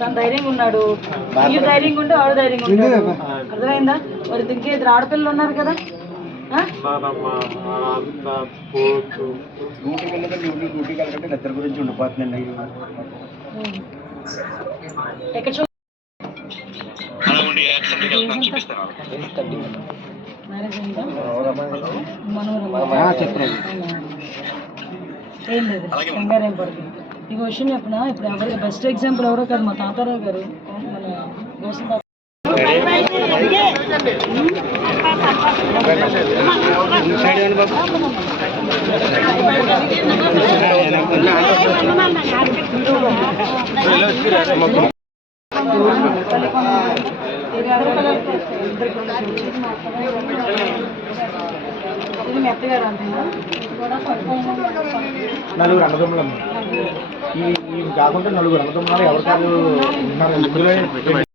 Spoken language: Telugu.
తను ధైర్యంగా ఉన్నాడు, మీరు ధైర్యంగా ఉంటే వాడు ధైర్యంగా ఉంటాడు. అర్థమైందా? మరి ఇంకే ఇద్దరు ఆడపిల్లలు ఉన్నారు కదా. నిద్ర గురించి ఉండిపోతుందండి. ఎక్కడ మ్యారేజ్ అయిందా? ఏం లేదు, కంగారు ఏం పడుతుంది. ఈ విషయం చెప్పిన ఇప్పుడు ఎవరికి బెస్ట్ ఎగ్జాంపుల్ ఎవరో కాదు, మా తాతారావు గారు, మన గోసం మెత్తగారు అంతేనా? నలుగురు అన్నదమ్ములు ఈ కాకుండా నలుగురు అన్నదమ్ములు ఎవరికారు ఉన్నారు.